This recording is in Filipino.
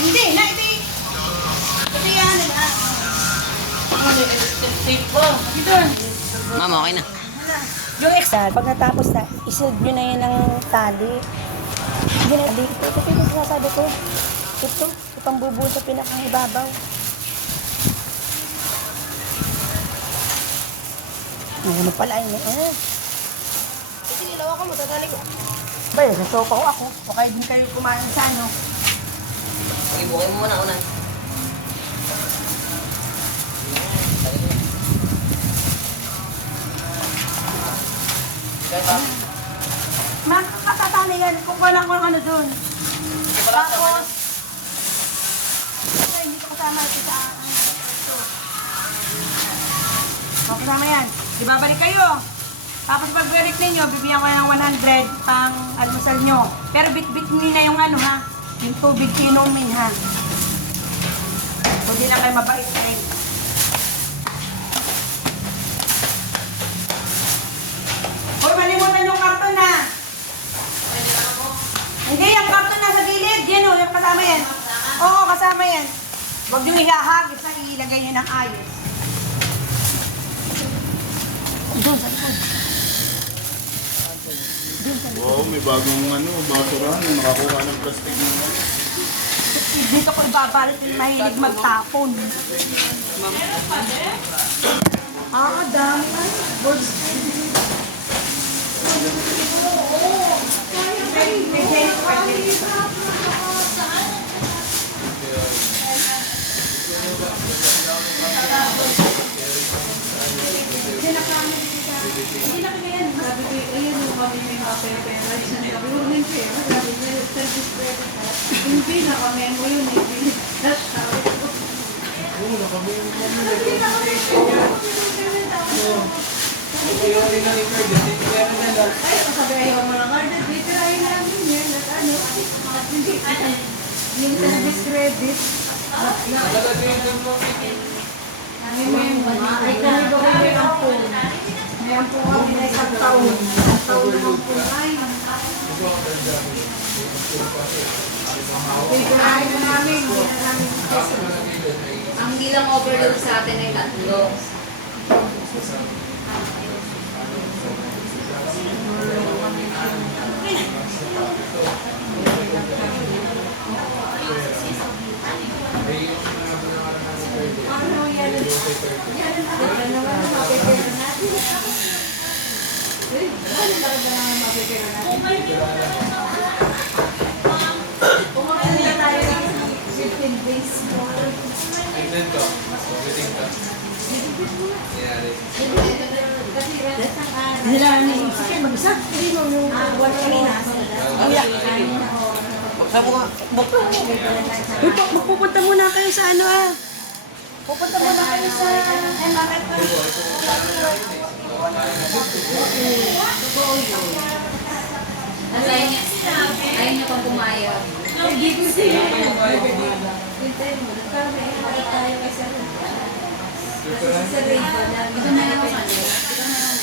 Hindi, na ito eh. Ito yan, diba? Dito. Ma'am, okay na. Yung extra, pag natapos na, isilid nyo na yan ng tali. Hindi na, ito yung sinasabi ko. Ito, itong bubuo sa pinakang ibabaw. Ano pala yun eh. Kasi nilawa ko, matadali ko. Ba yun, nasopaw ako. O kayo din kayo kumain sa ano. Ibukin mo muna una. Makakatatali yan. Kung wala ko ng ano dun. Tapos, okay, hindi ko kasama ito sa ito. O, kasama yan. Ibabalik kayo. Tapos pag-break ninyo, bibigyan ko ng 100 pang almusal nyo. Pero bit-bit nyo na yung ano ha. Yung tubig inumin ha. Hindi lang kayo mabait rin. Huwag malimutan yung karton na. Hindi, yung karton na sa gilid. Yan o, yung kasama yan. Oo, kasama yan. Huwag nyo ihahagis na ilagay nyo ng ayos. Doon, sa likod. Wow, may bagong basurahan na nakakuha ng plastic na ano. Dito ko ibabalit yung mahilig magtapon. Dami. Birds. Hindi na kaya yan. Sabi ko, ayun yung kami may mga pera. Sabi ko, huwag pera. Sabi ko, service credit. Hindi na kami mo yun. Hindi na sabi ko. Oo, nakabili mo kami na registration niya. Oo. Ayaw rin na ni Card, hindi meron na lang. Ay, sabi ayaw mo lang. Arda, titirahin namin yan. At ano, hindi. Yung service credit. Nakalagay doon mo. Kami may ay kami ba kayo may ampun? May ampun kami na isang taon. Isang taon ng ampun. Ay, titirahin na namin. Hindi na namin kasi. Ang bilang overload sa atin ay 3. Ano yan? Yan naman ang mapipera natin. Uy, ano na naman ang mapipera natin? Kumakas na tayo ng 15 days more. Tignan ko. Biting ka. Nangyari. Kasi rest ang araw. Nilani. Sige, mag-isa. Hindi mo yung... Wala kanina. Saan mo ka? Magpupunta muna kayo sa ano ah. Pupunta muna kayo sa MRF. Ayaw niyo pang pumayag. Dito siya. Hintay mo. Kami, harap tayo kasi sa grade ko. Ito na lang ako. Ito na lang.